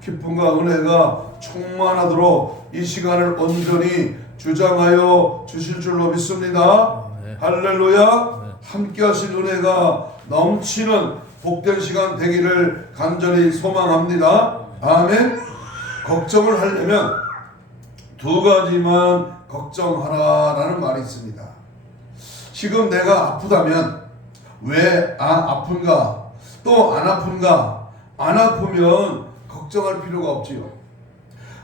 기쁨과 은혜가 충만하도록 이 시간을 온전히 주장하여 주실 줄로 믿습니다. 네. 할렐루야. 네. 함께 하신 은혜가 넘치는 복된 시간 되기를 간절히 소망합니다. 아멘. 걱정을 하려면 두 가지만 걱정하라라는 말이 있습니다. 지금 내가 아프다면 왜 아픈가? 또 안 아픈가? 안 아프면 걱정할 필요가 없지요.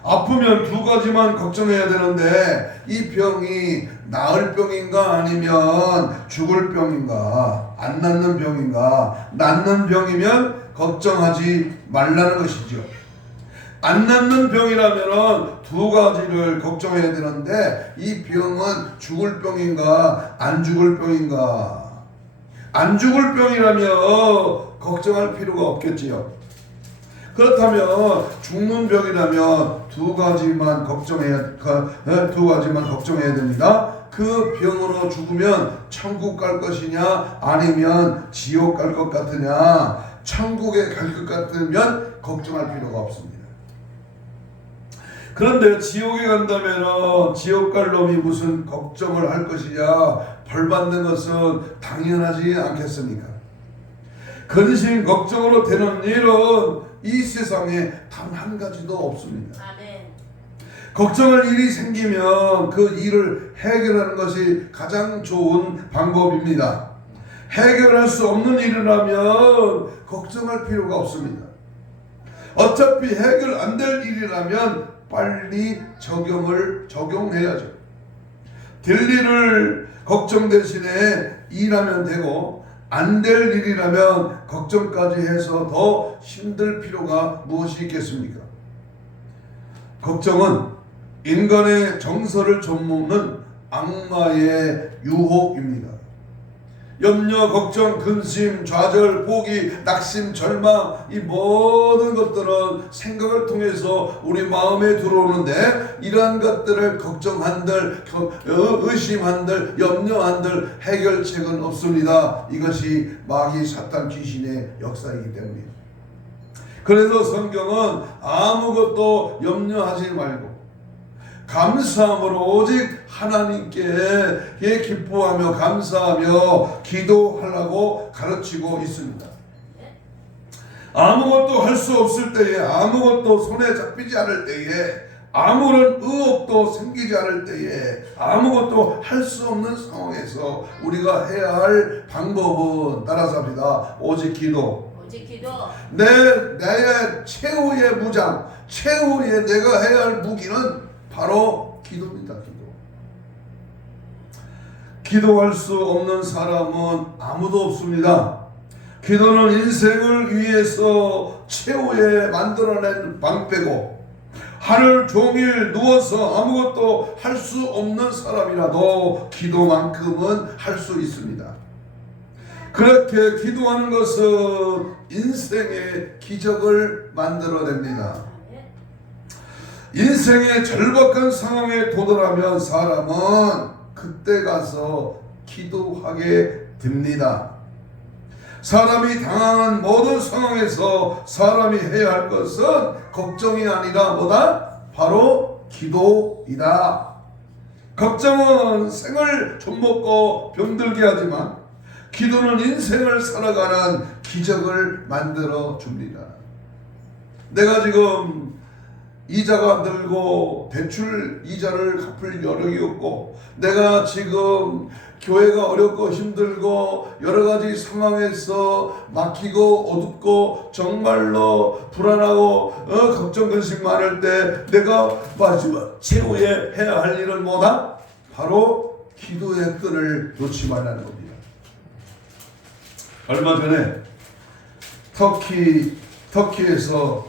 아프면 두 가지만 걱정해야 되는데 이 병이 나을 병인가 아니면 죽을 병인가, 안 낫는 병인가. 낫는 병이면 걱정하지 말라는 것이죠. 안 낫는 병이라면 두 가지를 걱정해야 되는데 이 병은 죽을 병인가 안 죽을 병인가. 안 죽을 병이라면 걱정할 필요가 없겠지요. 그렇다면 죽는 병이라면 두 가지만 걱정해야 됩니다. 그 병으로 죽으면 천국 갈 것이냐 아니면 지옥 갈 것 같으냐. 천국에 갈 것 같으면 걱정할 필요가 없습니다. 그런데 지옥에 간다면 지옥 갈 놈이 무슨 걱정을 할 것이냐. 벌 받는 것은 당연하지 않겠습니까? 근심 걱정으로 되는 일은 이 세상에 단 한 가지도 없습니다. 아멘. 걱정할 일이 생기면 그 일을 해결하는 것이 가장 좋은 방법입니다. 해결할 수 없는 일이라면 걱정할 필요가 없습니다. 어차피 해결 안 될 일이라면 빨리 적용해야죠. 될 일을 걱정 대신에 일하면 되고 안 될 일이라면 걱정까지 해서 더 힘들 필요가 무엇이 있겠습니까? 걱정은 인간의 정서를 좀먹는 악마의 유혹입니다. 염려, 걱정, 근심, 좌절, 포기, 낙심, 절망 이 모든 것들은 생각을 통해서 우리 마음에 들어오는데 이러한 것들을 걱정한들, 의심한들, 염려한들 해결책은 없습니다. 이것이 마귀 사탄 귀신의 역사이기 때문입니다. 그래서 성경은 아무것도 염려하지 말고 감사함으로 오직 하나님께 기뻐하며 감사하며 기도하라고 가르치고 있습니다. 아무것도 할 수 없을 때에, 아무것도 손에 잡히지 않을 때에, 아무런 의욕도 생기지 않을 때에, 아무것도 할 수 없는 상황에서 우리가 해야 할 방법은 따라서 합니다. 오직 기도. 오직 기도. 나의 최후의 무장, 최후의 내가 해야 할 무기는 바로 기도입니다. 기도할 수 없는 사람은 아무도 없습니다. 기도는 인생을 위해서 최후에 만들어낸 방패고 하루 종일 누워서 아무것도 할 수 없는 사람이라도 기도만큼은 할 수 있습니다. 그렇게 기도하는 것은 인생의 기적을 만들어냅니다. 인생의 절박한 상황에 도달하면 사람은 그때 가서 기도하게 됩니다. 사람이 당하는 모든 상황에서 사람이 해야 할 것은 걱정이 아니라 뭐다? 바로 기도이다. 걱정은 생을 좀먹고 병들게 하지만 기도는 인생을 살아가는 기적을 만들어 줍니다. 내가 지금 이자가 늘고 대출 이자를 갚을 여력이 없고 내가 지금 교회가 어렵고 힘들고 여러 가지 상황에서 막히고 어둡고 정말로 불안하고 걱정 근심 많을 때 내가 마지막 최후에 해야 할 일은 뭐다? 바로 기도의 끈을 놓지 말라는 겁니다. 얼마 전에 터키에서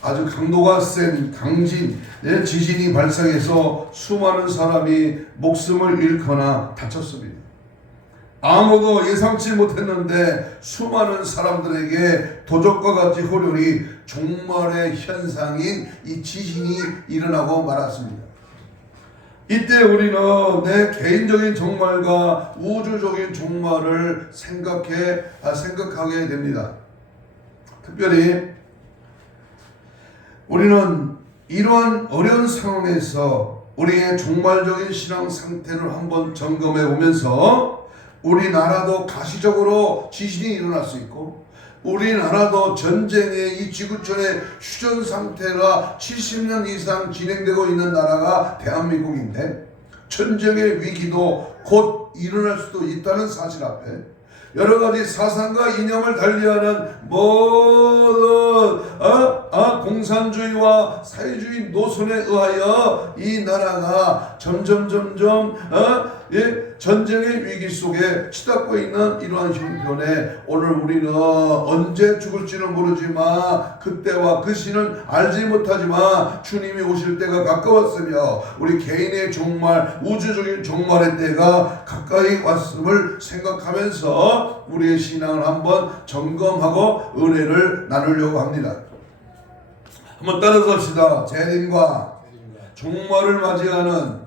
아주 강도가 센 강진, 지진이 발생해서 수많은 사람이 목숨을 잃거나 다쳤습니다. 아무도 예상치 못했는데 수많은 사람들에게 도적과 같이 호련히 종말의 현상인 이 지진이 일어나고 말았습니다. 이때 우리는 내 개인적인 종말과 우주적인 종말을 생각하게 됩니다. 특별히 우리는 이러한 어려운 상황에서 우리의 종말적인 신앙 상태를 한번 점검해 보면서 우리나라도 가시적으로 지진이 일어날 수 있고 우리나라도 전쟁의 이 지구촌의 휴전 상태가 70년 이상 진행되고 있는 나라가 대한민국인데 전쟁의 위기도 곧 일어날 수도 있다는 사실 앞에 여러 가지 사상과 이념을 달리하는 모든 공산주의와 사회주의 노선에 의하여 이 나라가 점점 전쟁의 위기 속에 치닫고 있는 이러한 형편에 오늘 우리는 언제 죽을지는 모르지만 그때와 그 시는 알지 못하지만 주님이 오실 때가 가까웠으며 우리 개인의 종말, 우주적인 종말의 때가 가까이 왔음을 생각하면서 우리의 신앙을 한번 점검하고 은혜를 나누려고 합니다. 한번 따라서 합시다. 재림과 종말을 맞이하는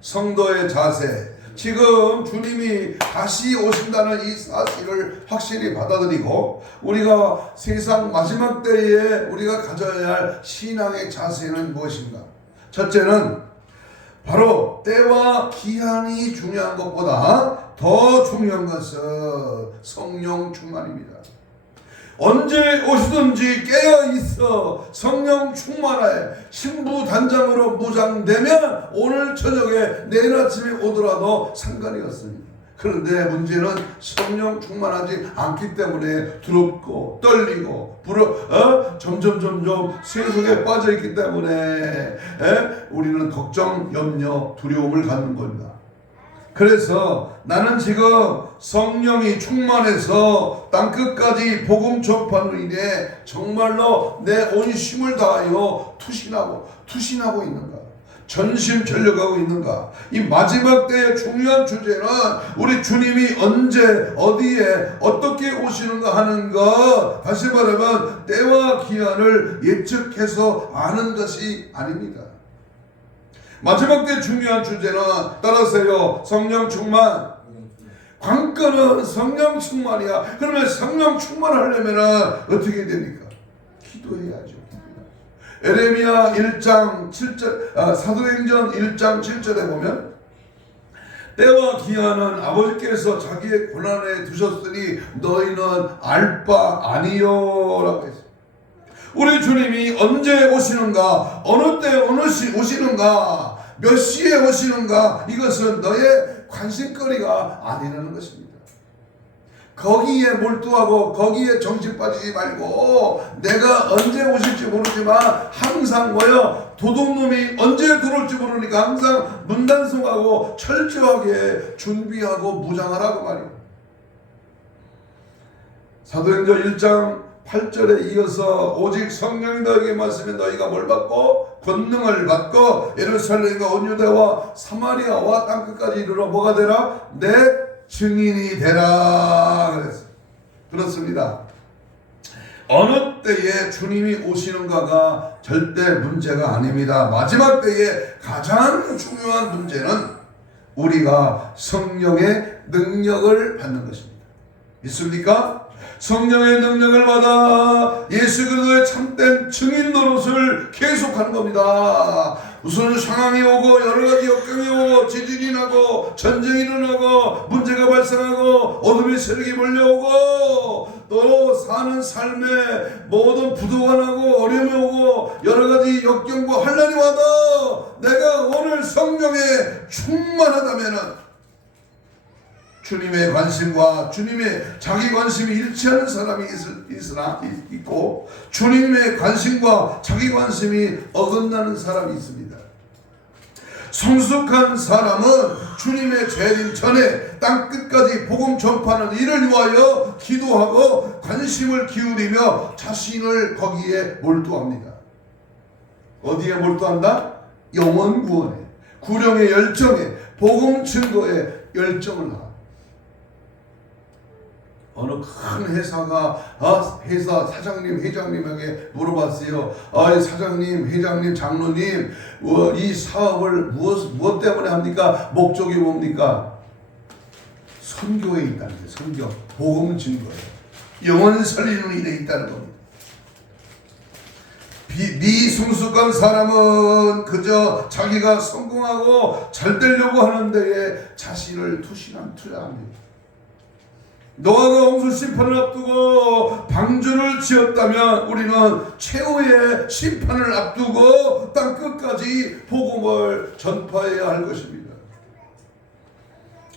성도의 자세. 지금 주님이 다시 오신다는 이 사실을 확실히 받아들이고 우리가 세상 마지막 때에 우리가 가져야 할 신앙의 자세는 무엇인가? 첫째는 바로 때와 기한이 중요한 것보다 더 중요한 것은 성령 충만입니다. 언제 오시든지 깨어있어 성령 충만하에 신부단장으로 무장되면 오늘 저녁에 내일 아침에 오더라도 상관이 없습니다. 그런데 문제는 성령 충만하지 않기 때문에 두렵고 떨리고 점점 세속에 빠져있기 때문에 우리는 걱정, 염려, 두려움을 갖는 겁니다. 그래서 나는 지금 성령이 충만해서 땅끝까지 복음 전파로 인해 정말로 내 온 힘을 다하여 투신하고 있는가? 전심전력하고 있는가? 이 마지막 때의 중요한 주제는 우리 주님이 언제 어디에 어떻게 오시는가 하는 것, 다시 말하면 때와 기한을 예측해서 아는 것이 아닙니다. 마지막 때 중요한 주제는 따라서요, 성령 충만. 관건은 성령 충만이야. 그러면 성령 충만하려면 어떻게 됩니까? 기도해야죠. 에레미야 1장 7절, 사도행전 1장 7절에 보면 때와 기한은 아버지께서 자기의 고난에 두셨으니 너희는 알 바 아니요 라고 했어요. 우리 주님이 언제 오시는가, 어느 때 어느 시 오시는가, 몇 시에 오시는가, 이것은 너의 관심거리가 아니라는 것입니다. 거기에 몰두하고 거기에 정신 빠지지 말고 내가 언제 오실지 모르지만 항상 도둑놈이 언제 들어올지 모르니까 항상 문단속하고 철저하게 준비하고 무장하라고 말이에요. 사도행전 1장 8절에 이어서 오직 성령이 너에게 말씀에 너희가 뭘 받고 권능을 받고 예루살렘과 온 유대와 사마리아와 땅끝까지 이르러 뭐가 되라? 내 증인이 되라 그랬어요. 그렇습니다. 어느 때에 주님이 오시는가가 절대 문제가 아닙니다. 마지막 때에 가장 중요한 문제는 우리가 성령의 능력을 받는 것입니다. 믿습니까? 성령의 능력을 받아 예수 그리스도의 참된 증인 노릇을 계속하는 겁니다. 무슨 상황이 오고 여러 가지 역경이 오고 지진이 나고 전쟁이 일어나고 문제가 발생하고 어둠의 세력이 몰려오고 또 사는 삶에 모든 부도가 나고 어려움이 오고 여러 가지 역경과 환난이 와도 내가 오늘 성령에 충만하다면 주님의 관심과 주님의 자기 관심이 일치하는 사람이 있고 주님의 관심과 자기 관심이 어긋나는 사람이 있습니다. 성숙한 사람은 주님의 재림 전에 땅끝까지 복음 전파하는 일을 위하여 기도하고 관심을 기울이며 자신을 거기에 몰두합니다. 어디에 몰두한다? 영혼 구원에, 구령의 열정에, 복음 증거에 열정을 하고 어느 큰 회사가 회사 사장님, 회장님에게 물어봤어요. 사장님, 회장님, 장로님, 이 사업을 무엇 때문에 합니까? 목적이 뭡니까? 선교에 있다는 거예요. 선교, 복음 증거에 영혼 살리는 일에 있다는 겁니다. 미성숙한 사람은 그저 자기가 성공하고 잘 되려고 하는 데에 자신을 투자합니다. 노아가 홍수 심판을 앞두고 방주를 지었다면 우리는 최후의 심판을 앞두고 땅 끝까지 복음을 전파해야 할 것입니다.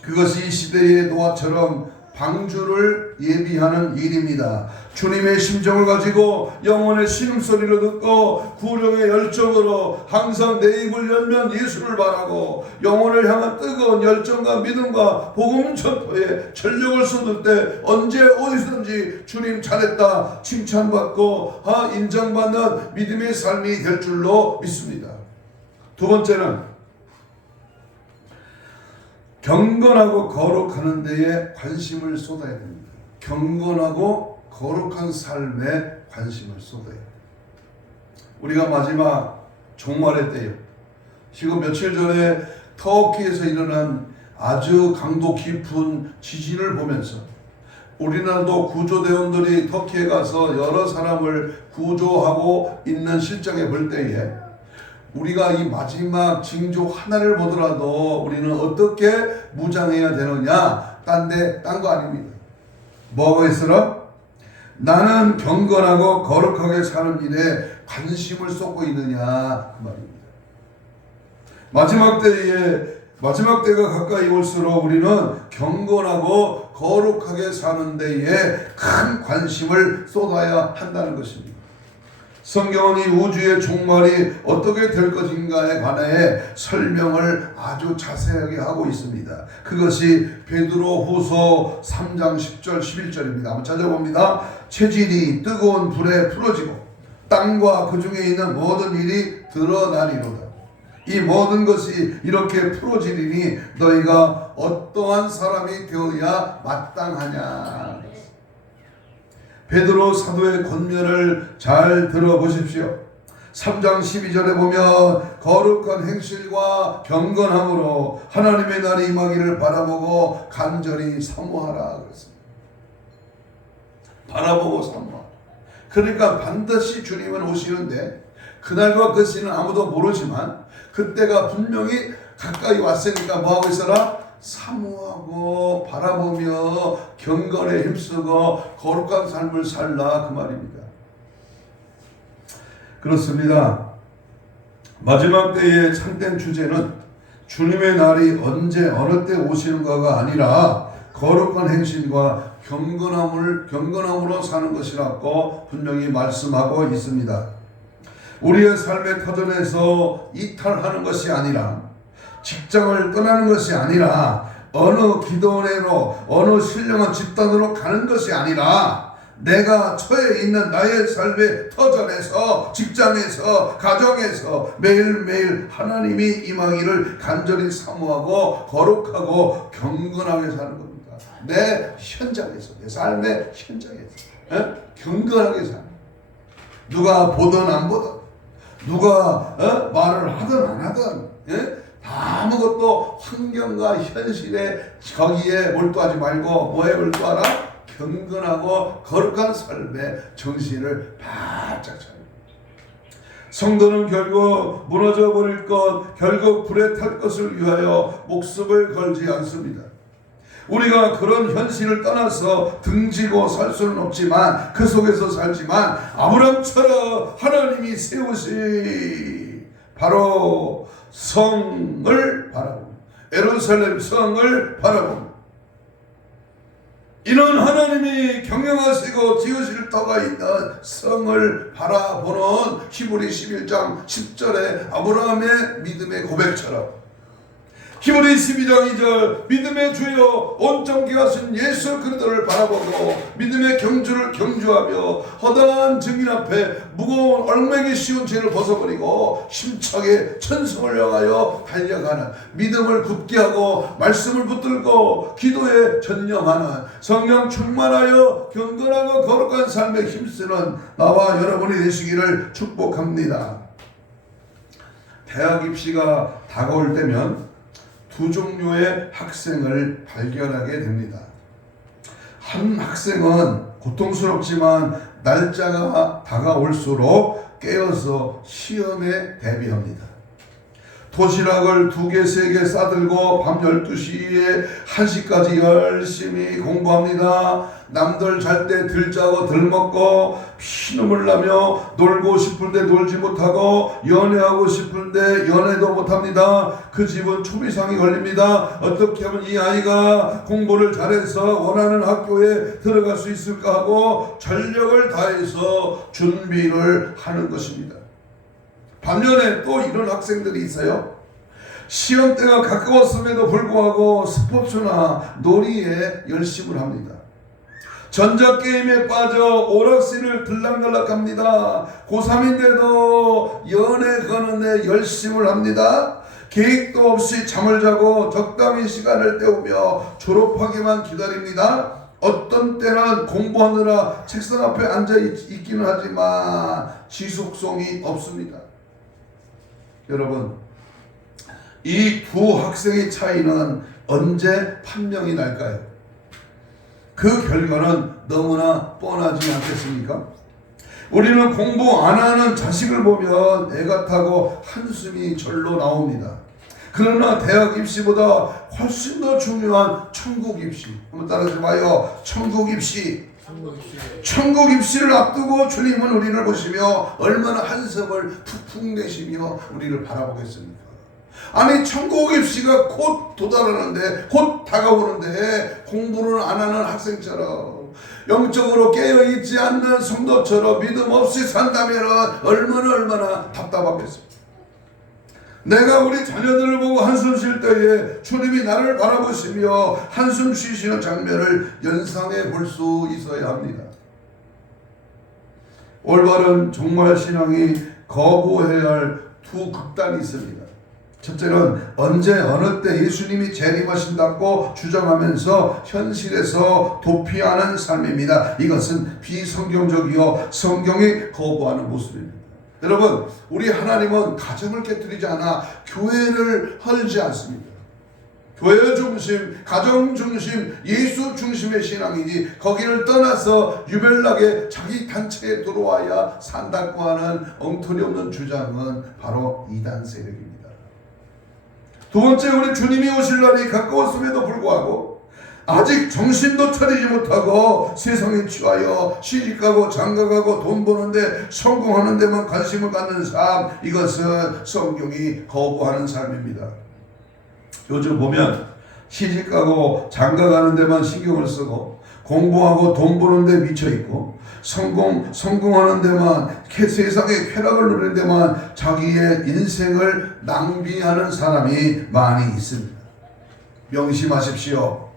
그것이 이 시대의 노아처럼 방주를 예비하는 일입니다. 주님의 심정을 가지고 영혼의 신음소리를 듣고 구령의 열정으로 항상 내 입을 열면 예수를 바라고 영혼을 향한 뜨거운 열정과 믿음과 복음 전파에 전력을 쏟을 때 언제 어디서든지 주님 잘했다 칭찬받고 인정받는 믿음의 삶이 될 줄로 믿습니다. 두 번째는 경건하고 거룩하는 데에 관심을 쏟아야 됩니다. 경건하고 거룩한 삶에 관심을 쏟아야 됩니다. 우리가 마지막 종말의 때요. 지금 며칠 전에 터키에서 일어난 아주 강도 깊은 지진을 보면서 우리나라도 구조대원들이 터키에 가서 여러 사람을 구조하고 있는 실정에 볼 때에 우리가 이 마지막 징조 하나를 보더라도 우리는 어떻게 무장해야 되느냐? 딴 거 아닙니다. 뭐가 있으라? 나는 경건하고 거룩하게 사는 일에 관심을 쏟고 있느냐? 그 말입니다. 마지막 때가 가까이 올수록 우리는 경건하고 거룩하게 사는 데에 큰 관심을 쏟아야 한다는 것입니다. 성경은 이 우주의 종말이 어떻게 될 것인가에 관해 설명을 아주 자세하게 하고 있습니다. 그것이 베드로후서 3장 10절 11절입니다. 한번 찾아봅니다. 체질이 뜨거운 불에 풀어지고 땅과 그 중에 있는 모든 일이 드러나리로다. 이 모든 것이 이렇게 풀어지리니 너희가 어떠한 사람이 되어야 마땅하냐. 베드로 사도의 권면을 잘 들어보십시오. 3장 12절에 보면 거룩한 행실과 경건함으로 하나님의 날이 임하기를 바라보고 간절히 사모하라 그랬습니다. 바라보고 사모하라. 그러니까 반드시 주님은 오시는데 그날과 그 시는 아무도 모르지만 그때가 분명히 가까이 왔으니까 뭐하고 있어라? 사모하고 바라보며 경건에 힘쓰고 거룩한 삶을 살라 그 말입니다. 그렇습니다. 마지막 때의 참된 주제는 주님의 날이 언제 어느 때 오시는가가 아니라 거룩한 행실과 경건함으로 사는 것이라고 분명히 말씀하고 있습니다. 우리의 삶의 터전에서 이탈하는 것이 아니라 직장을 떠나는 것이 아니라 어느 기도원으로 어느 신령한 집단으로 가는 것이 아니라 내가 처해 있는 나의 삶의 터전에서 직장에서 가정에서 매일매일 하나님이 임하기를 간절히 사모하고 거룩하고 경건하게 사는 겁니다. 내 현장에서 내 삶의 현장에서 경건하게 사는 누가 보든 안 보든 누가 말을 하든 안 하든 아무것도 환경과 현실에 거기에 몰두하지 말고 뭐에 몰두하라? 경건하고 거룩한 삶의 정신을 바짝 차려. 성도는 결국 무너져 버릴 것, 결국 불에 탈 것을 위하여 목숨을 걸지 않습니다. 우리가 그런 현실을 떠나서 등지고 살 수는 없지만 그 속에서 살지만 아브람처럼 하나님이 세우신 바로 성을 바라봅니다. 예루살렘 성을 바라봅니다. 이는 하나님이 경영하시고 지으실 터가 있는 성을 바라보는 히브리 11장 10절의 아브라함의 믿음의 고백처럼 히브리 12장 2절 믿음의 주여 온전케 하신 예수 그리스도를 바라보고 믿음의 경주를 경주하며 허다한 증인 앞에 무거운 얽매기 쉬운 죄를 벗어버리고 힘차게 천성을 향하여 달려가는 믿음을 굳게 하고 말씀을 붙들고 기도에 전념하는 성령 충만하여 경건하고 거룩한 삶에 힘쓰는 나와 여러분이 되시기를 축복합니다. 대학 입시가 다가올 때면 두 종류의 학생을 발견하게 됩니다. 한 학생은 고통스럽지만 날짜가 다가올수록 깨어서 시험에 대비합니다. 도시락을 2개, 3개 싸들고 밤 12시에 1시까지 열심히 공부합니다. 남들 잘 때 들자고 들먹고 피눈물 나며 놀고 싶은데 놀지 못하고 연애하고 싶은데 연애도 못합니다. 그 집은 초비상이 걸립니다. 어떻게 하면 이 아이가 공부를 잘해서 원하는 학교에 들어갈 수 있을까 하고 전력을 다해서 준비를 하는 것입니다. 반면에 또 이런 학생들이 있어요. 시험때가 가까웠음에도 불구하고 스포츠나 놀이에 열심을 합니다. 전자게임에 빠져 오락실을 들락날락합니다. 고3인데도 연애 거는데 열심을 합니다. 계획도 없이 잠을 자고 적당히 시간을 때우며 졸업하기만 기다립니다. 어떤 때는 공부하느라 책상 앞에 앉아 있기는 하지만 지속성이 없습니다. 여러분, 이 두 학생의 차이는 언제 판명이 날까요? 그 결과는 너무나 뻔하지 않겠습니까? 우리는 공부 안 하는 자식을 보면 애가 타고 한숨이 절로 나옵니다. 그러나 대학 입시보다 훨씬 더 중요한 천국 입시, 한번 따라서 봐요. 천국 입시. 천국 입시를 앞두고 주님은 우리를 보시며 얼마나 한숨을 푹푹 내시며 우리를 바라보겠습니까? 아니, 천국 입시가 곧 도달하는데, 곧 다가오는데 공부를 안 하는 학생처럼, 영적으로 깨어있지 않는 성도처럼 믿음 없이 산다면 얼마나 답답하겠습니까? 내가 우리 자녀들을 보고 한숨 쉴 때에 주님이 나를 바라보시며 한숨 쉬시는 장면을 연상해 볼 수 있어야 합니다. 올바른 종말 신앙이 거부해야 할 두 극단이 있습니다. 첫째는 언제 어느 때 예수님이 재림하신다고 주장하면서 현실에서 도피하는 삶입니다. 이것은 비성경적이요 성경이 거부하는 모습입니다. 여러분, 우리 하나님은 가정을 깨뜨리지 않아 교회를 헐지 않습니다. 교회 중심, 가정 중심, 예수 중심의 신앙이지 거기를 떠나서 유별나게 자기 단체에 들어와야 산다고 하는 엉터리 없는 주장은 바로 이단 세력입니다. 두 번째, 우리 주님이 오실 날이 가까웠음에도 불구하고 아직 정신도 차리지 못하고 세상에 취하여 시집가고 장가가고 돈 버는데 성공하는 데만 관심을 갖는 삶, 이것은 성경이 거부하는 삶입니다. 요즘 보면 시집가고 장가가는 데만 신경을 쓰고 공부하고 돈 버는 데 미쳐있고 성공하는 데만 세상의 쾌락을 누리는 데만 자기의 인생을 낭비하는 사람이 많이 있습니다. 명심하십시오.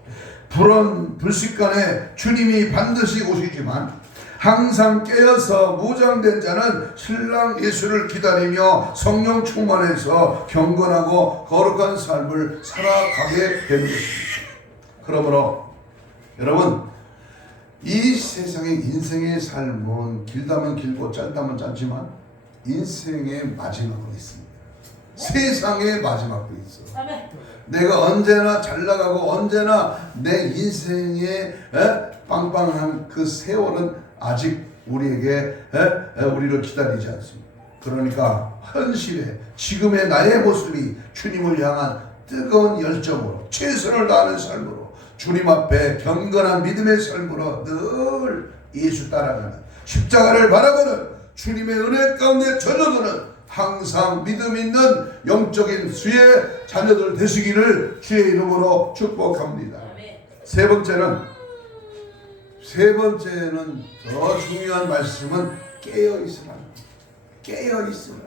불식간에 주님이 반드시 오시지만 항상 깨어서 무장된 자는 신랑 예수를 기다리며 성령 충만해서 경건하고 거룩한 삶을 살아가게 되는 것입니다. 그러므로 여러분, 이 세상의 인생의 삶은 길다면 길고 짧다면 짧지만 인생의 마지막은 있습니다. 세상의 마지막도 있어. 내가 언제나 잘 나가고 언제나 내 인생의 빵빵한 그 세월은 아직 우리에게 우리를 기다리지 않습니다. 그러니까 현실에 지금의 나의 모습이 주님을 향한 뜨거운 열정으로 최선을 다하는 삶으로 주님 앞에 경건한 믿음의 삶으로 늘 예수 따라가는 십자가를 바라보는 주님의 은혜 가운데 젖어드는 항상 믿음 있는 영적인 수의 자녀들 되시기를 주의 이름으로 축복합니다. 세 번째는 더 중요한 말씀은 깨어있으라. 깨어있으라.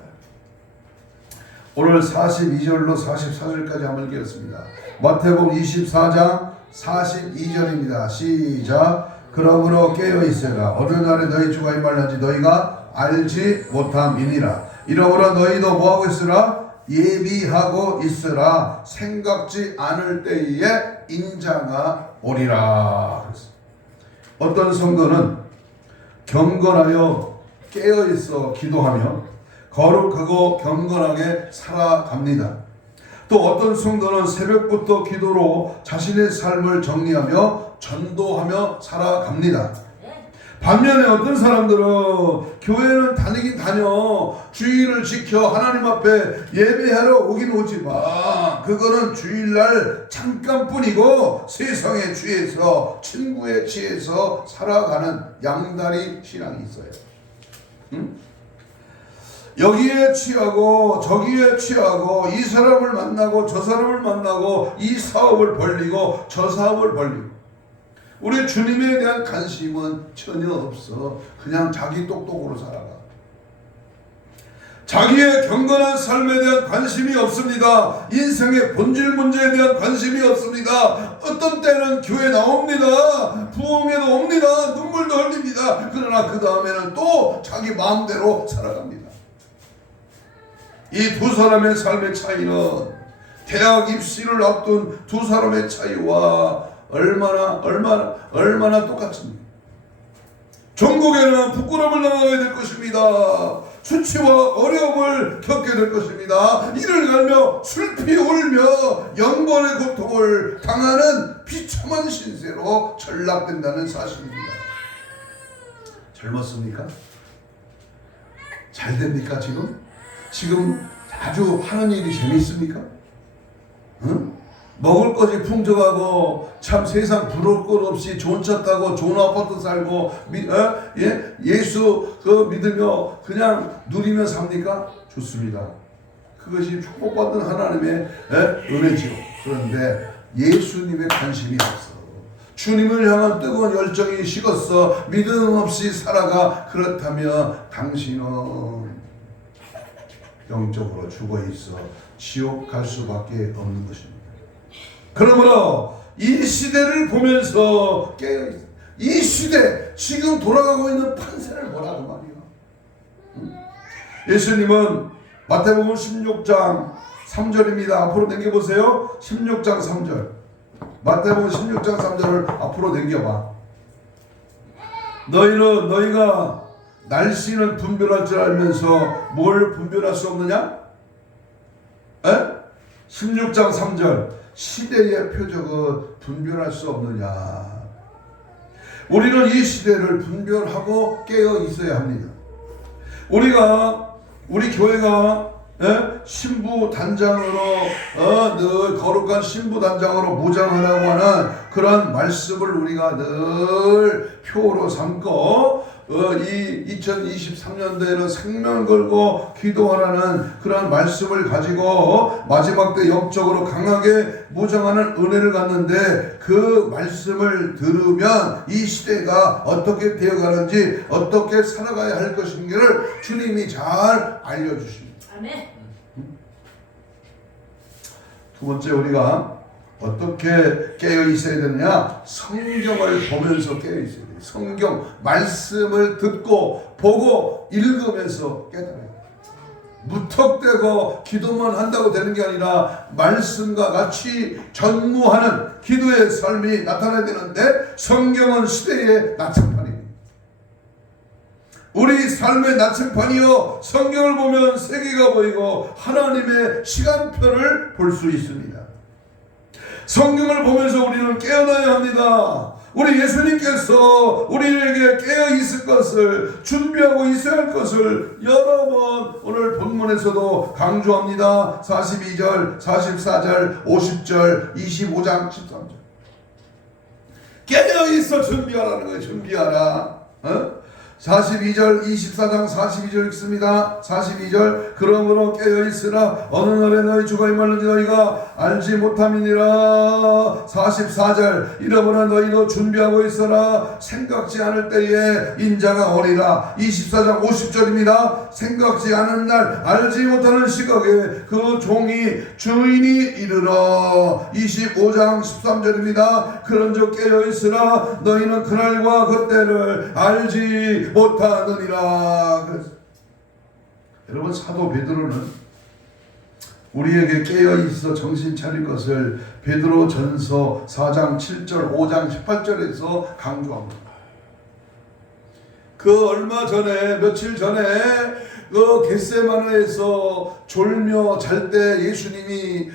오늘 42절로 44절까지 한번 읽겠습니다. 마태복음 24장 42절입니다. 시작. 그러므로 깨어있으라. 어느 날에 너희 주가 임할는지 너희가 알지 못함이니라. 이러므로 너희도 뭐하고 있으라? 예비하고 있으라. 생각지 않을 때에 인자가 오리라. 어떤 성도는 경건하여 깨어있어 기도하며 거룩하고 경건하게 살아갑니다. 또 어떤 성도는 새벽부터 기도로 자신의 삶을 정리하며 전도하며 살아갑니다. 반면에 어떤 사람들은 교회는 다니긴 다녀, 주일을 지켜 하나님 앞에 예배하러 오긴 오지만 그거는 주일날 잠깐뿐이고 세상에 취해서 친구에 취해서 살아가는 양다리 신앙이 있어요. 응? 여기에 취하고 저기에 취하고 이 사람을 만나고 저 사람을 만나고 이 사업을 벌리고 저 사업을 벌리고 우리 주님에 대한 관심은 전혀 없어. 그냥 자기 똑똑으로 살아가. 자기의 경건한 삶에 대한 관심이 없습니다. 인생의 본질 문제에 대한 관심이 없습니다. 어떤 때는 교회 나옵니다. 부흥회도 옵니다. 눈물도 흘립니다. 그러나 그 다음에는 또 자기 마음대로 살아갑니다. 이 두 사람의 삶의 차이는 대학 입시를 앞둔 두 사람의 차이와 얼마나 똑같습니다. 전국에는 부끄러움을 당하게 될 것입니다. 수치와 어려움을 겪게 될 것입니다. 이를 갈며 슬피 울며 영번의 고통을 당하는 비참한 신세로 전락된다는 사실입니다. 젊었습니까? 잘 됩니까 지금? 지금 아주 하는 일이 재밌습니까? 응? 먹을 것이 풍족하고 참 세상 부러울 것 없이 좋은 차 타고 좋은 아파트 살고 예수 믿으며 그냥 누리며 삽니까? 좋습니다. 그것이 축복받은 하나님의 은혜지요. 그런데 예수님의 관심이 없어. 주님을 향한 뜨거운 열정이 식었어. 믿음 없이 살아가. 그렇다면 당신은 영적으로 죽어있어 지옥 갈 수밖에 없는 것입니다. 그러므로 이 시대를 보면서 깨어있어. 이 시대 지금 돌아가고 있는 판세를 보라고 말이야. 예수님은 마태복음 16장 3절입니다. 앞으로 당겨보세요. 16장 3절. 마태복음 16장 3절을 앞으로 당겨봐. 너희가 날씨는 분별할 줄 알면서 뭘 분별할 수 없느냐? 16장 3절. 시대의 표적은 분별할 수 없느냐? 우리는 이 시대를 분별하고 깨어 있어야 합니다. 우리 교회가 신부 단장으로 늘 거룩한 신부 단장으로 무장하라고 하는 그런 말씀을 우리가 늘 표로 삼고 이 2023년도에는 생명 걸고 기도하라는 그런 말씀을 가지고 마지막 때 영적으로 강하게 무장하는 은혜를 갖는데 그 말씀을 들으면 이 시대가 어떻게 되어가는지 어떻게 살아가야 할 것인지를 주님이 잘 알려주십니다. 아멘. 두 번째 우리가 어떻게 깨어 있어야 되느냐? 성경을 보면서 깨어 있어야 돼요. 성경 말씀을 듣고 보고 읽으면서 깨달아야 돼요. 무턱대고 기도만 한다고 되는 게 아니라 말씀과 같이 전무하는 기도의 삶이 나타나야 되는데 성경은 시대의 나침판입니다. 우리 삶의 나침판이요, 성경을 보면 세계가 보이고 하나님의 시간표를 볼 수 있습니다. 성경을 보면서 우리는 깨어나야 합니다. 우리 예수님께서 우리에게 깨어 있을 것을 준비하고 있어야 할 것을 여러 번 오늘 본문에서도 강조합니다. 42절, 44절, 50절, 25장, 13절. 깨어 있어 준비하라는 거예요. 준비하라. 42절 24장 42절 읽습니다. 42절 그러므로 깨어있으라 어느 날에 너희 주가 임하는지 너희가 알지 못함이니라. 44절 이러므로 너희도 준비하고 있어라. 생각지 않을 때에 인자가 오리라. 24장 50절입니다. 생각지 않은 날 알지 못하는 시각에 그 종이 주인이 이르러. 25장 13절입니다. 그런즉 깨어있으라. 너희는 그날과 그때를 알지 못하느니라. 그래서 여러분 사도 베드로는 우리에게 깨어있어 정신 차릴 것을 베드로전서 4장 7절 5장 18절에서 강조합니다. 그 얼마 전에 며칠 전에 그 겟세마네에서 졸며 잘 때 예수님이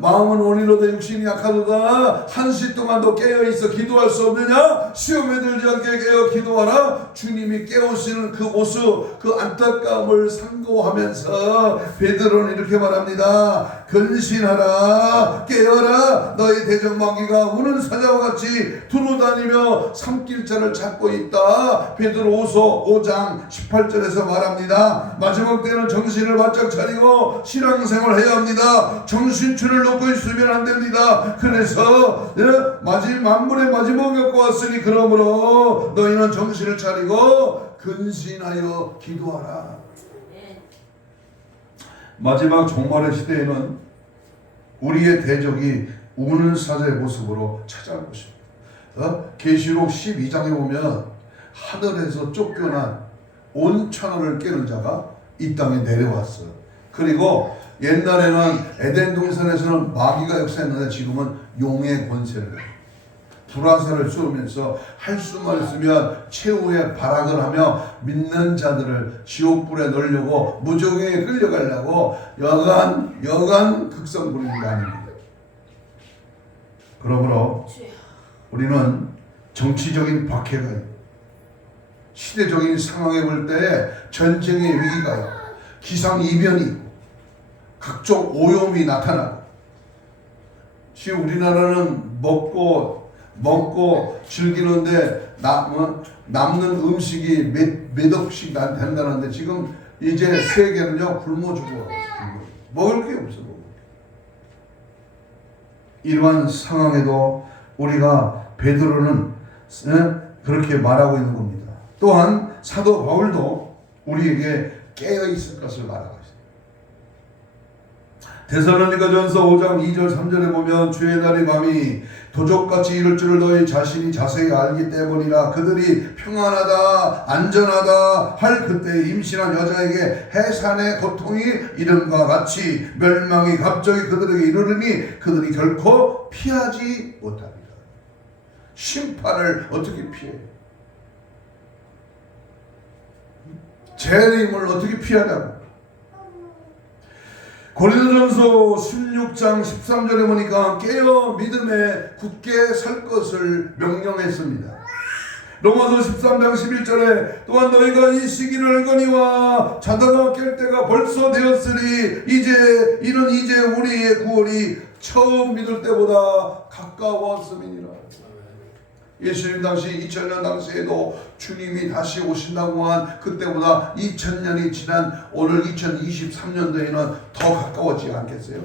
마음은 온이로다 육신이 약하도다. 한시 동안도 깨어있어 기도할 수 없느냐? 시험에 들지 않게 깨어 기도하라. 주님이 깨우시는 그 모습, 그 안타까움을 상고하면서 베드로는 이렇게 말합니다. 근신하라, 깨어라. 너희 대적마귀가 우는 사자와 같이 두루다니며 삼킬자를 찾고 있다. 베드로후서 5장 18절에서 말합니다. 마지막 때는 정신을 바짝 차리고 신앙생활 해야 합니다. 정신줄을 놓고 있으면 안 됩니다. 그래서 만물의 마지막이 갖고 왔으니 그러므로 너희는 정신을 차리고 근신하여 기도하라. 마지막 종말의 시대에는 우리의 대적이 우는 사자의 모습으로 찾아올 것입니다. 계시록 12장에 보면 하늘에서 쫓겨난 온 천하를 깨는 자가 이 땅에 내려왔어요. 그리고 옛날에는 에덴 동산에서는 마귀가 역사했는데 지금은 용의 권세를 불화살을 쏘면서 할 수만 있으면 최후의 발악을 하며 믿는 자들을 지옥불에 넣으려고 무적행에 끌려가려고 여간 극성 부리는 거 아닙니다. 그러므로 우리는 정치적인 박해가 있고 시대적인 상황에 볼 때 전쟁의 위기가 있고 기상이변이 있고 각종 오염이 나타나고 지금 우리나라는 먹고 즐기는데 남는 음식이 몇 억씩 된다는데 지금 이제 세계는요 굶어 죽어. 먹을 게 없어. 이러한 상황에도 우리가 베드로는 그렇게 말하고 있는 겁니다. 또한 사도 바울도 우리에게 깨어 있을 것을 말하고 있습니다. 데살로니가전서 5장 2절 3절에 보면 주의 날이 밤이 도적같이 이를 줄을 너희 자신이 자세히 알기 때문이라. 그들이 평안하다 안전하다 할 그때 임신한 여자에게 해산의 고통이 이름과 같이 멸망이 갑자기 그들에게 이르르니 그들이 결코 피하지 못합니다. 심판을 어떻게 피해? 재림을 어떻게 피하냐고. 고린도전서 16장 13절에 보니까 깨어 믿음에 굳게 설 것을 명령했습니다. 로마서 13장 11절에 또한 너희가 이 시기를 알거니와 자다가 깰 때가 벌써 되었으니 이제 우리의 구원이 처음 믿을 때보다 가까웠음이니라. 예수님 당시 2000년 당시에도 주님이 다시 오신다고 한 그때보다 2000년이 지난 오늘 2023년도에는 더 가까웠지 않겠어요?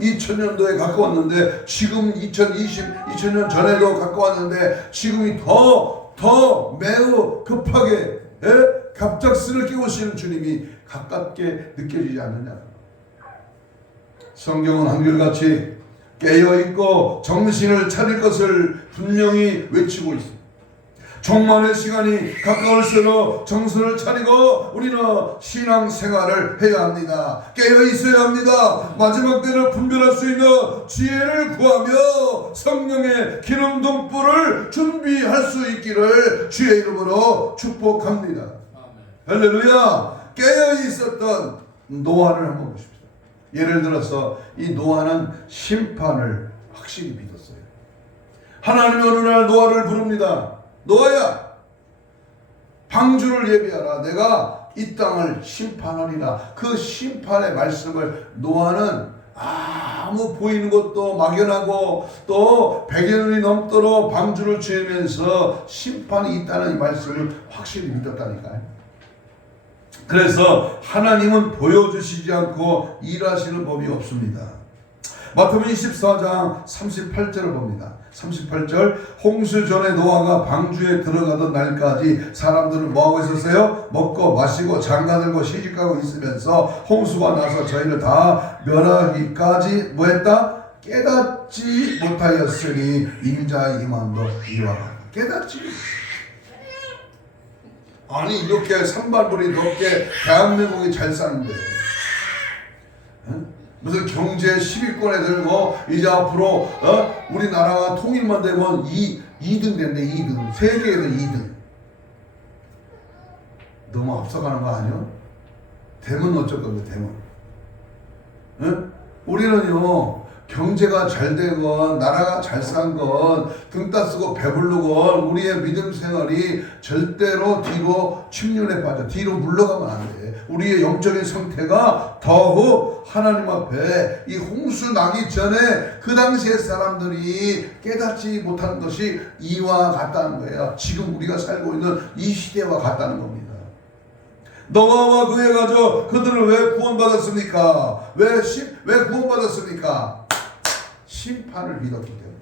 2000년도에 가까웠는데 지금 2000년 전에도 가까웠는데 지금이 더 매우 급하게 갑작스럽게 오시는 주님이 가깝게 느껴지지 않느냐. 성경은 한결같이 깨어있고 정신을 차릴 것을 분명히 외치고 있습니다. 종말의 시간이 가까울수록 정신을 차리고 우리는 신앙생활을 해야 합니다. 깨어있어야 합니다. 마지막 때를 분별할 수 있는 지혜를 구하며 성령의 기름동 불을 준비할 수 있기를 주의 이름으로 축복합니다. 할렐루야. 깨어있었던 노아를 한번 보십시오. 예를 들어서 이 노아는 심판을 확실히 믿었어요. 하나님이 어느 날 노아를 부릅니다. 노아야, 방주를 예비하라. 내가 이 땅을 심판하리라. 그 심판의 말씀을 노아는 아무 보이는 것도 막연하고 또 100년이 넘도록 방주를 지으면서 심판이 있다는 이 말씀을 확실히 믿었다니까요. 그래서 하나님은 보여주시지 않고 일하시는 법이 없습니다. 마태복음 24장 38절을 봅니다. 38절 홍수 전에 노아가 방주에 들어가던 날까지 사람들은 뭐하고 있었어요? 먹고 마시고 장가들고 시집가고 있으면서 홍수가 나서 저희를 다 멸하기까지 뭐했다? 깨닫지 못하였으니 인자의 임함도 이와 같다. 깨닫지. 아니 이렇게 산발물이 높게 대한민국이 잘 사는데 무슨 경제 10위권에 들고 이제 앞으로 우리나라가 통일만 되면 2등 된대. 2등 세계에서 2등. 너무 앞서가는 거 아니야? 대만 어쩔 건데 대만. 우리는요 경제가 잘 되건 나라가 잘 산건 등 따쓰고 배부르건 우리의 믿음 생활이 절대로 뒤로 침륜에 빠져 뒤로 물러가면 안 돼. 우리의 영적인 상태가 더욱 하나님 앞에 이 홍수 나기 전에 그 당시의 사람들이 깨닫지 못한 것이 이와 같다는 거예요. 지금 우리가 살고 있는 이 시대와 같다는 겁니다. 노아와 그의 가족 그들은 왜 구원받았습니까? 왜 구원받았습니까? 심판을 믿었기 때문에.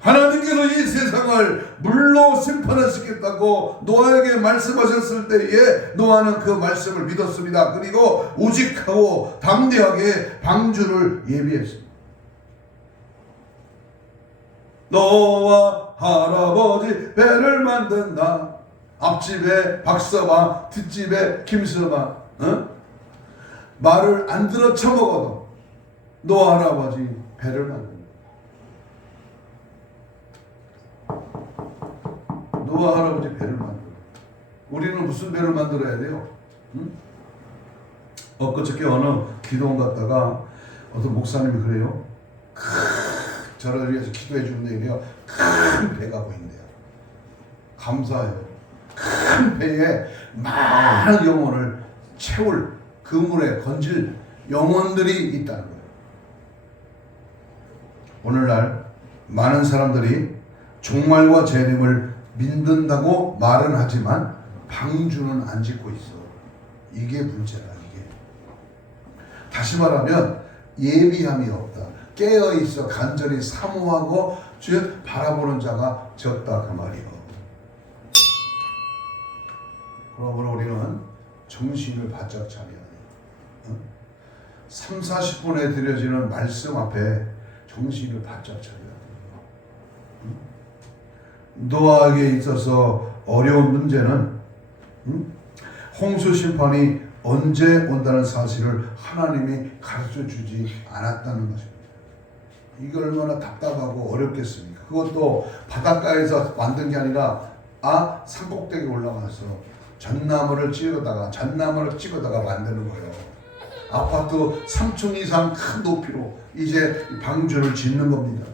하나님께서 이 세상을 물로 심판하시겠다고 노아에게 말씀하셨을 때에 노아는 그 말씀을 믿었습니다. 그리고 우직하고 담대하게 방주를 예비했습니다. 노아 할아버지 배를 만든다. 앞집에 박서방, 뒷집에 김서방, 말을 안 들어 처먹어도 노아 할아버지 배를 만든다. 노아 할아버지 배를 만들어. 우리는 무슨 배를 만들어야 돼요? 엊그저께 어느 기도원 갔다가 어떤 목사님이 그래요. 저를 위해서 기도해 주는데 이래요. 큰 배가 보인대요. 감사해요. 큰 배에 많은 영혼을 채울 그물에 건질 영혼들이 있다는 거예요. 오늘날 많은 사람들이 종말과 재림을 믿는다고 말은 하지만 방주는 안 짓고 있어. 이게 문제다. 이게. 다시 말하면 예비함이 없다. 깨어있어 간절히 사모하고 즉 바라보는 자가 적다 그 말이요. 그러므로 우리는 정신을 바짝 차려야 돼요. 3, 40분에 드려지는 말씀 앞에 정신을 바짝 차려야 돼요. 노아에게 있어서 어려운 문제는 홍수 심판이 언제 온다는 사실을 하나님이 가르쳐주지 않았다는 것입니다. 이게 얼마나 답답하고 어렵겠습니까? 그것도 바닷가에서 만든 게 아니라 산꼭대기에 올라가서 잣나무를 찍어다가 만드는 거예요. 아파트 3층 이상 큰 높이로 이제 방주를 짓는 겁니다.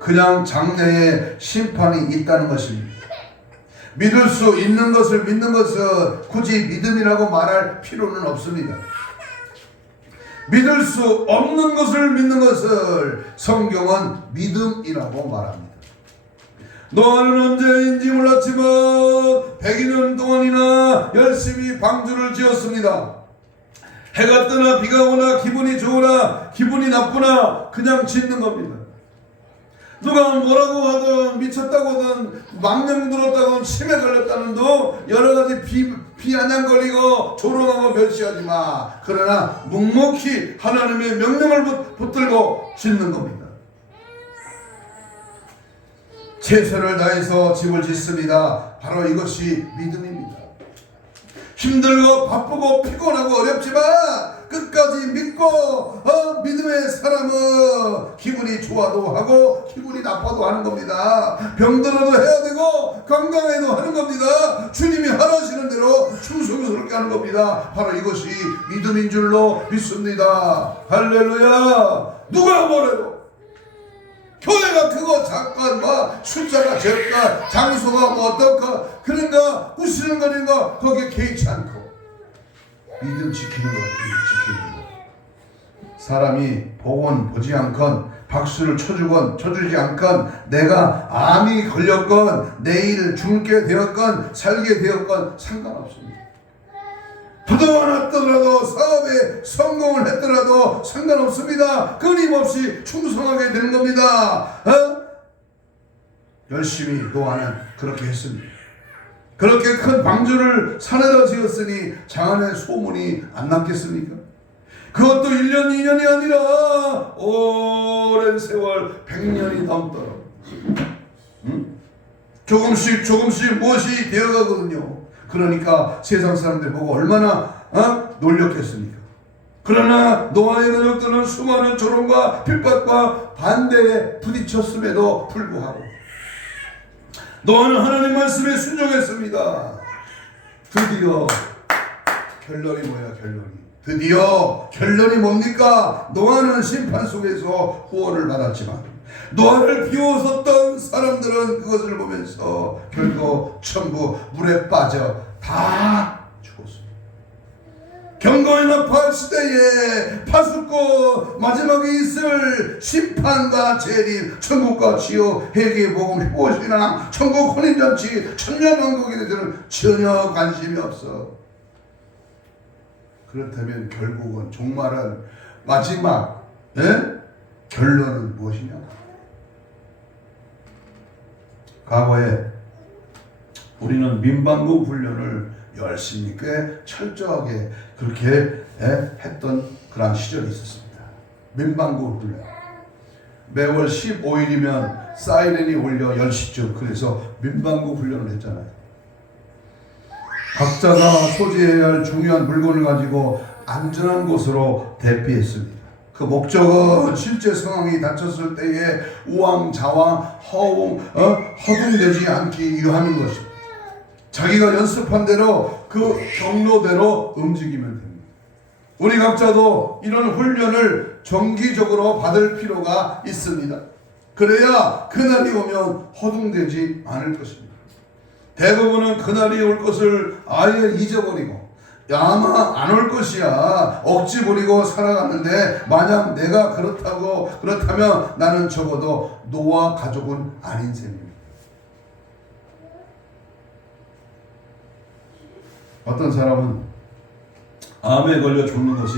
그냥 장래에 심판이 있다는 것입니다. 믿을 수 있는 것을 믿는 것은 굳이 믿음이라고 말할 필요는 없습니다. 믿을 수 없는 것을 믿는 것을 성경은 믿음이라고 말합니다. 노아는 언제인지 몰랐지만 100년 동안이나 열심히 방주를 지었습니다. 해가 뜨나 비가 오나 기분이 좋으나 기분이 나쁘나 그냥 짓는 겁니다. 누가 뭐라고 하든 미쳤다고 하든 망령 들었다고 치매 걸렸다는 도 여러 가지 비아냥거리고 조롱하고 멸시하지 마. 그러나 묵묵히 하나님의 명령을 붙들고 짓는 겁니다. 최선을 다해서 집을 짓습니다. 바로 이것이 믿음입니다. 힘들고 바쁘고 피곤하고 어렵지만 끝까지 믿고 믿음의 사람은 기분이 좋아도 하고 기분이 나빠도 하는 겁니다. 병들어도 해야 되고 건강해도 하는 겁니다. 주님이 하라시는 대로 충성스럽게 하는 겁니다. 바로 이것이 믿음인 줄로 믿습니다. 할렐루야. 누가 뭐래도 교회가 크고 작가 숫자가 적가 장소가 뭐 어떨까 그런가 우스름거리는가 거기에 개의치 않고 믿음 지키는 것. 사람이 보건 보지 않건 박수를 쳐주지 않건 내가 암이 걸렸건 내일 죽게 되었건 살게 되었건 상관없습니다. 부도가 났더라도 사업에 성공을 했더라도 상관없습니다. 끊임없이 충성하게 되는 겁니다. 열심히 노아는 그렇게 했습니다. 그렇게 큰 방주를 산에다 지었으니 장안의 소문이 안 났겠습니까? 그것도 1년 2년이 아니라 오랜 세월 100년이 넘도록 조금씩 무엇이 되어가거든요. 그러니까 세상 사람들 보고 얼마나 놀렸겠습니까? 그러나 노아의 가족들은 수많은 조롱과 핍박과 반대에 부딪혔음에도 불구하고 노아는 하나님 말씀에 순종했습니다. 드디어 결론이 뭐야? 결론이 드디어 결론이 뭡니까? 노아는 심판 속에서 후원을 받았지만 노아를 비웃었던 사람들은 그것을 보면서 결국 전부 물에 빠져 다 죽었습니다. 경고의 나팔 시대에 파수꾼 마지막에 있을 심판과 재림, 천국과 지옥, 회개복음, 효신앙, 천국 혼인잔치, 천년왕국에 대해서는 전혀 관심이 없어. 그렇다면 결국은 종말은 마지막 결론은 무엇이냐? 과거에 우리는 민방구 훈련을 열심히 꽤 철저하게 그렇게 했던 그런 시절이 있었습니다. 민방구 훈련. 매월 15일이면 사이렌이 울려 10시쯤 그래서 민방구 훈련을 했잖아요. 각자가 소지해야 할 중요한 물건을 가지고 안전한 곳으로 대피했습니다. 그 목적은 실제 상황이 닥쳤을 때에 우왕좌왕 허둥대지 않기 위함인 것입니다. 자기가 연습한 대로 그 경로대로 움직이면 됩니다. 우리 각자도 이런 훈련을 정기적으로 받을 필요가 있습니다. 그래야 그날이 오면 허둥대지 않을 것입니다. 대부분은 그날이 올 것을 아예 잊어버리고 아마 안 올 것이야 억지 부리고 살아가는데 만약 내가 그렇다면 나는 적어도 노아 가족은 아닌 셈입니다. 어떤 사람은 암에 걸려 죽는 것이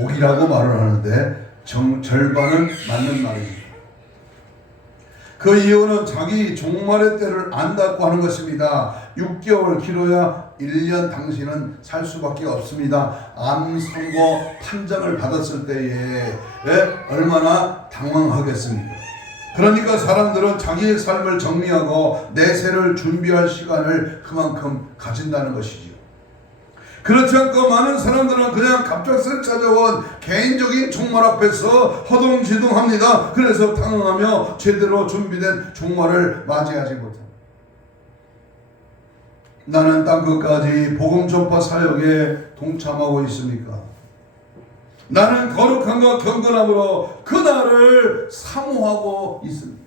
복이라고 말을 하는데 절반은 맞는 말입니다. 그 이유는 자기 종말의 때를 안다고 하는 것입니다. 6개월 길어야 1년 당신은 살 수밖에 없습니다. 암 선고 판정을 받았을 때에 얼마나 당황하겠습니까? 그러니까 사람들은 자기의 삶을 정리하고 내세를 준비할 시간을 그만큼 가진다는 것이지요. 그렇지 않고 많은 사람들은 그냥 갑작스레 찾아온 개인적인 종말 앞에서 허둥지둥합니다. 그래서 당황하며 제대로 준비된 종말을 맞이하지 못합니다. 나는 땅끝까지 복음 전파 사역에 동참하고 있습니까? 나는 거룩함과 경건함으로 그날을 사모하고 있습니다.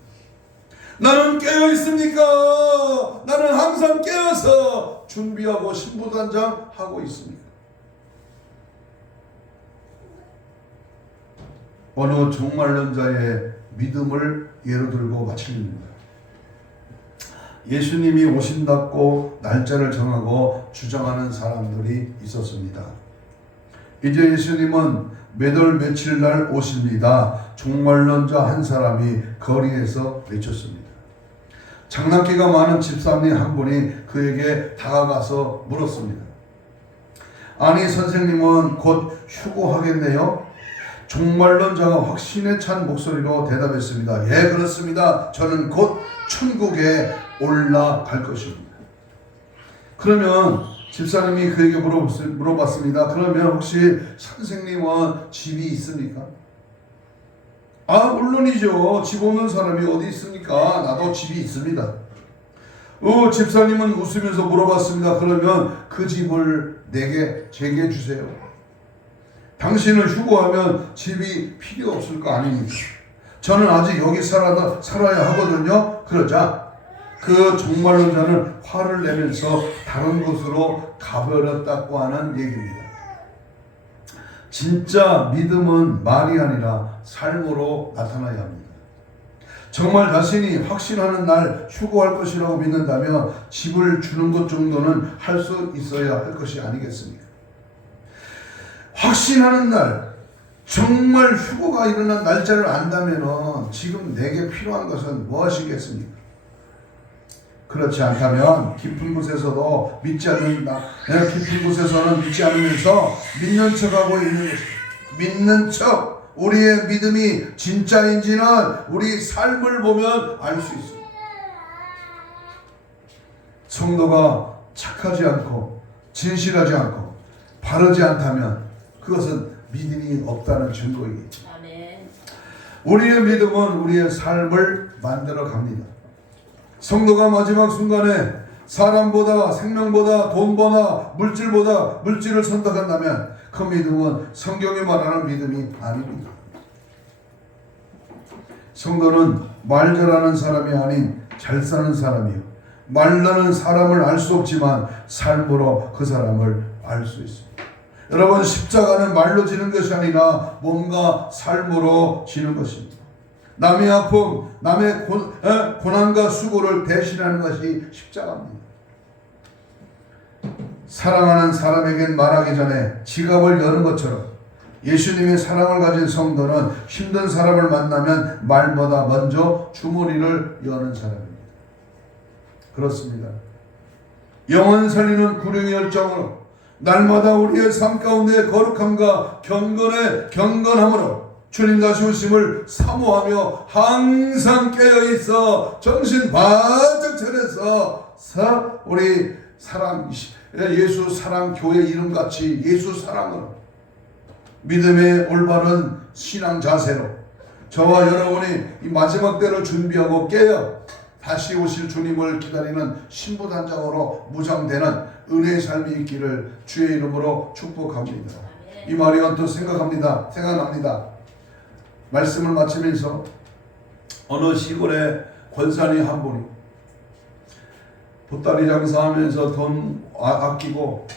나는 깨어 있습니까? 나는 항상 깨어서 준비하고 신부단장 하고 있습니다. 어느 종말론자의 믿음을 예로 들고 마칩니다. 예수님이 오신다고 날짜를 정하고 주장하는 사람들이 있었습니다. 이제 예수님은 몇 월 며칠 날 오십니다. 종말론자 한 사람이 거리에서 외쳤습니다. 장난기가 많은 집사님 한 분이 그에게 다가가서 물었습니다. 아니 선생님은 곧 휴고하겠네요? 종말론자가 확신에 찬 목소리로 대답했습니다. 예, 그렇습니다. 저는 곧 천국에 올라갈 것입니다. 그러면 집사님이 그에게 물어봤습니다. 그러면 혹시 선생님은 집이 있습니까? 아, 물론이죠. 집 없는 사람이 어디 있습니까? 나도 집이 있습니다. 집사님은 웃으면서 물어봤습니다. 그러면 그 집을 제게 주세요. 당신은 휴고하면 집이 필요 없을 거 아닙니까? 저는 아직 여기 살아야 하거든요. 그러자 그 종말론자는 화를 내면서 다른 곳으로 가버렸다고 하는 얘기입니다. 진짜 믿음은 말이 아니라 삶으로 나타나야 합니다. 정말 자신이 확신하는 날 휴고할 것이라고 믿는다면 집을 주는 것 정도는 할 수 있어야 할 것이 아니겠습니까? 확신하는 날, 정말 휴고가 일어난 날짜를 안다면 지금 내게 필요한 것은 무엇이겠습니까? 그렇지 않다면 깊은 곳에서도 믿지 않는다. 깊은 곳에서는 믿지 않으면서 믿는 척하고 있는 것입니다. 믿는 척. 우리의 믿음이 진짜인지는 우리 삶을 보면 알 수 있습니다. 성도가 착하지 않고 진실하지 않고 바르지 않다면 그것은 믿음이 없다는 증거이겠죠. 우리의 믿음은 우리의 삶을 만들어 갑니다. 성도가 마지막 순간에 사람보다, 생명보다, 돈보다, 물질보다 물질을 선택한다면 그 믿음은 성경이 말하는 믿음이 아닙니다. 성도는 말 잘하는 사람이 아닌 잘 사는 사람이요, 말로는 사람을 알 수 없지만 삶으로 그 사람을 알 수 있습니다. 여러분, 십자가는 말로 지는 것이 아니라 몸과 삶으로 지는 것입니다. 남의 아픔, 남의 고난과 수고를 대신하는 것이 십자가입니다. 사랑하는 사람에겐 말하기 전에 지갑을 여는 것처럼 예수님의 사랑을 가진 성도는 힘든 사람을 만나면 말보다 먼저 주머니를 여는 사람입니다. 그렇습니다. 영원 살리는 구령의 열정으로 날마다 우리의 삶 가운데 거룩함과 경건함으로 주님 다시 오심을 사모하며 항상 깨어있어 정신 바짝 차려서 우리 사랑, 예수 사랑 교회 이름같이 예수 사랑으로 믿음의 올바른 신앙 자세로 저와 여러분이 이 마지막 때를 준비하고 깨어 다시 오실 주님을 기다리는 신부단장으로 무장되는 은혜의 삶이 있기를 주의 이름으로 축복합니다. 이 말이 언뜻 생각납니다. 말씀을 마치면서 어느 시골에 권사님 한 분이 보따리 장사하면서 돈 아끼고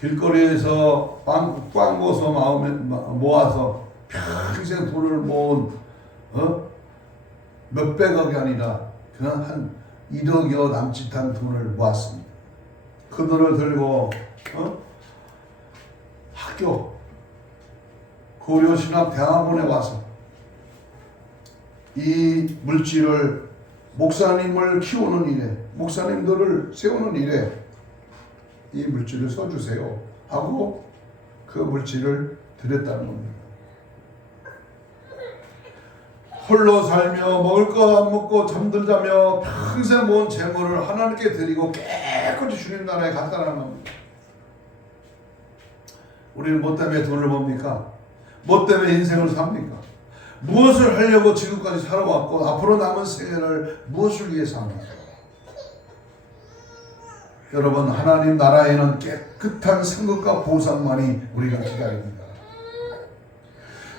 길거리에서 빵 모서 모아서 평생 돈을 모은 몇백억이 아니라 그냥 한 1억여 남짓한 돈을 모았습니다. 그 돈을 들고 학교 고려신학대학원에 와서 이 물질을 목사님을 키우는 일에, 목사님들을 세우는 일에 이 물질을 써주세요 하고 그 물질을 드렸다는 겁니다. 홀로 살며 먹을 거 안 먹고 잠들자며 평생 모은 재물을 하나님께 드리고 깨끗이 주님 나라에 갔다는 겁니다. 우리는 뭐 때문에 돈을 봅니까? 뭐 때문에 인생을 삽니까? 무엇을 하려고 지금까지 살아왔고 앞으로 남은 세계를 무엇을 위해 삽니까? 여러분, 하나님 나라에는 깨끗한 상급과 보상만이 우리가 기다립니다.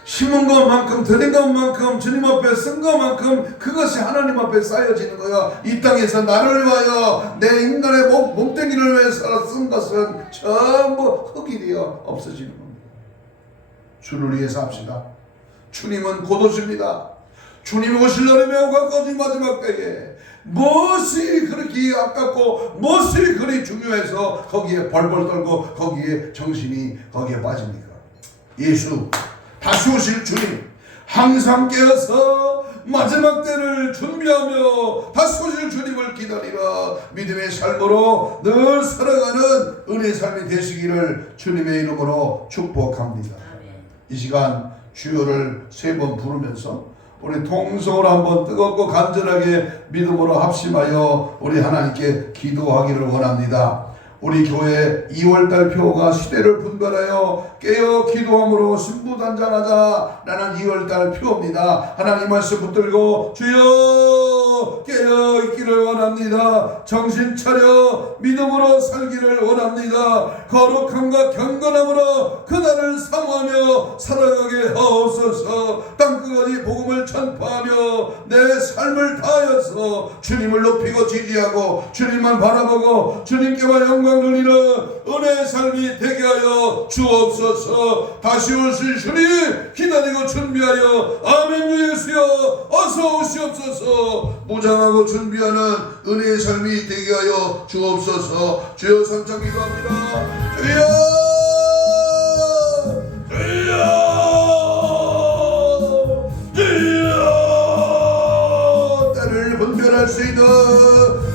심은 것만큼, 드린 것만큼, 주님 앞에 쓴 것만큼 그것이 하나님 앞에 쌓여지는 거야. 이 땅에서 나를 위하여 내 인간의 몸뚱이를 위해서 쓴 것은 전부 흙이 되어 없어지는 겁니다. 주를 위해서 합시다. 주님은 곧 오십니다. 주님 오실 날에 매우 가까워진 마지막 때에 무엇이 그렇게 아깝고 무엇이 그리 중요해서 거기에 벌벌 떨고 거기에 정신이 거기에 빠집니까? 예수 다시 오실 주님 항상 깨어서 마지막 때를 준비하며 다시 오실 주님을 기다리라 믿음의 삶으로 늘 살아가는 은혜의 삶이 되시기를 주님의 이름으로 축복합니다. 이 시간 주여를 3번 부르면서 우리 통성으로 한번 뜨겁고 간절하게 믿음으로 합심하여 우리 하나님께 기도하기를 원합니다. 우리 교회 2월달 표가 시대를 분별하여 깨어 기도함으로 신부단장하자 라는 2월달 표입니다. 하나님 말씀 붙들고 주여 깨어 있기를 원합니다. 정신 차려 믿음으로 살기를 원합니다. 거룩함과 경건함으로 그날을 사모하며 살아가게 하옵소서. 땅끝까지 복음을 전파하며 내 삶을 다하여서 주님을 높이고 지지하고 주님만 바라보고 주님께만 영광 돌리는 은혜의 삶이 되게 하여 주옵소서. 다시 오실 주님 기다리고 준비하여 아멘 주 예수여 어서 오시옵소서. 무장하고 준비하는 은혜의 삶이 되게 하여 주옵소서. 주여 삼창 기도합니다. 주여 때를 분별할 수 있는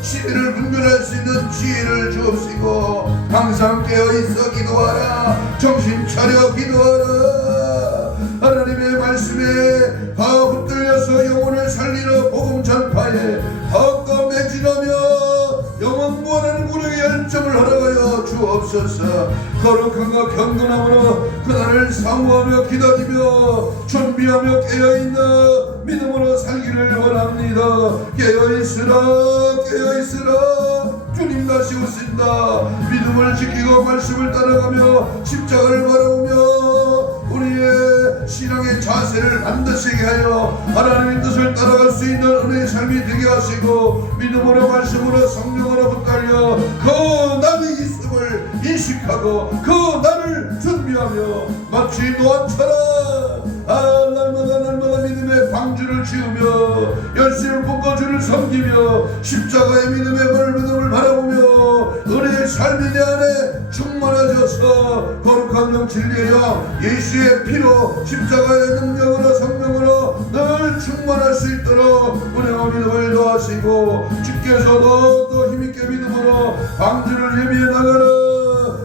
시대를 분별할 수 있는 지혜를 주옵시고 항상 깨어있어 기도하라. 정신 차려 기도하라. 하나님의 말씀에 다 붙들려서 영혼을 살리러 복음 전파에 덕과 매진하며 영원 무한한 우리의 열정을 허락하여 주옵소서. 거룩함과 경건함으로 그날을 사모하며 기다리며 준비하며 깨어있는 믿음으로 살기를 원합니다. 깨어있으라 깨어있으라 주님 다시 오신다. 믿음을 지키고 말씀을 따라가며 십자가를 바라보며 우리의 신앙의 자세를 반드시 하여 하나님의 뜻을 따라갈 수 있는 은혜의 삶이 되게 하시고 믿음으로 말씀으로 성령으로 붙들려 그 날이 있음을 인식하고 그 날을 준비하며 마치 노아처럼 날마다 믿음의 방주를 지으며 열심을 붓고 주를 섬기며 십자가의 믿음의 벌받음을 바라보며 은혜의 삶이 내 안에 충만해져서 거룩한 영 진리의 영 예수의 피로 십자가의 능력으로 성령으로 늘 충만할 수 있도록 은혜와 믿음을 더하시고 주께서도 더 힘있게 믿음으로 방주를 예비해 나가라.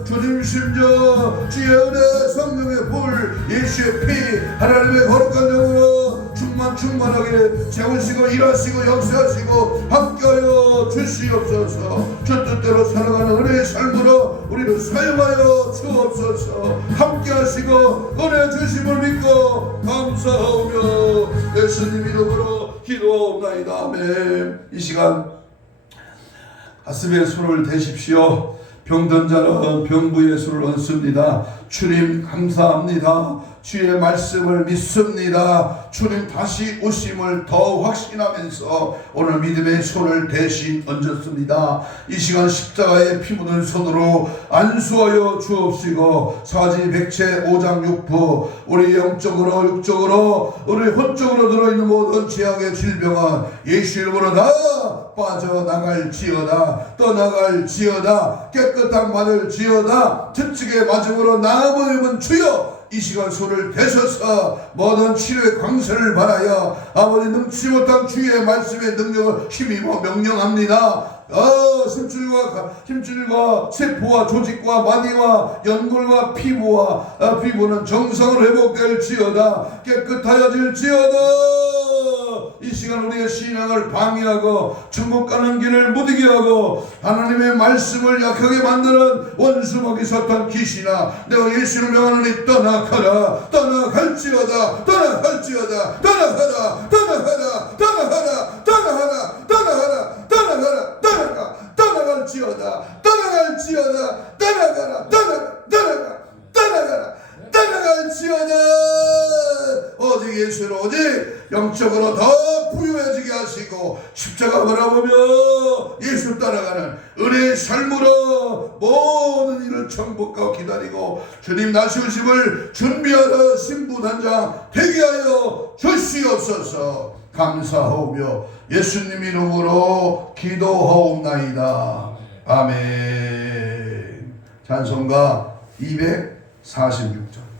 주님 심정 주의 은혜 성령의 불 예수의 피 하나님의 거룩한 영으로 충만하게 채우시고 일하시고 역사하시고 함께하여 주시옵소서. 주 뜻대로 살아가는 은혜의 삶으로 우리를 사용하여 주옵소서. 함께하시고 은혜 주심을 믿고 감사하오며 예수님 이름으로 기도하옵나이다. 아멘. 이 시간 가슴에 손을 대십시오. 병든 자는 병부의 손을 얹습니다. 주님 감사합니다. 주의 말씀을 믿습니다. 주님 다시 오심을 더 확신하면서 오늘 믿음의 손을 대신 얹었습니다. 이 시간 십자가에 피 묻은 손으로 안수하여 주옵시고 사지 백체 5장 6부 우리 영적으로 육적으로 우리 혼적으로 들어있는 모든 죄악의 질병은 예수 이름으로 다 빠져나갈지어다. 떠나갈지어다. 깨끗한 받을지어다. 특직의 마중으로 나아보이면 주여 이 시간 손을 대셔서 모든 치료의 광선을 바라여 아버지 능치 못한 주의 말씀의 능력을 힘입어 명령합니다. 힘줄과 세포와 조직과 마디와 연골과 피부는 정상으로 회복될지어다. 깨끗하여질지어다. 이 시간 우리의 신앙을 방해하고 천국 가는 길을 무디게 하고 하나님의 말씀을 약하게 만드는 원수 먹이 사탄 귀신아 내가 예수를 명하노니 떠나가라. 떠나갈지어다. 떠나갈지어다. 떠나가라. 떠나가라. 떠나가라. 떠나가라. 떠나가라. 떠나가라. 떠나가. 떠나갈지어다. 떠나갈지어다. 떠나가라. 떠나가라. 떠나가라. 떠나갈지어다. 오직 예수로 오직 영적으로 더 부유해지게 하시고 십자가 바라보며 예수 따라가는 은혜의 삶으로 모든 일을 정복하고 기다리고 주님 다시 오심을 준비하러 신분 한 장 되게 하여 주시옵소서. 감사하오며 예수님 이름으로 기도하옵나이다. 아멘. 찬송가 246장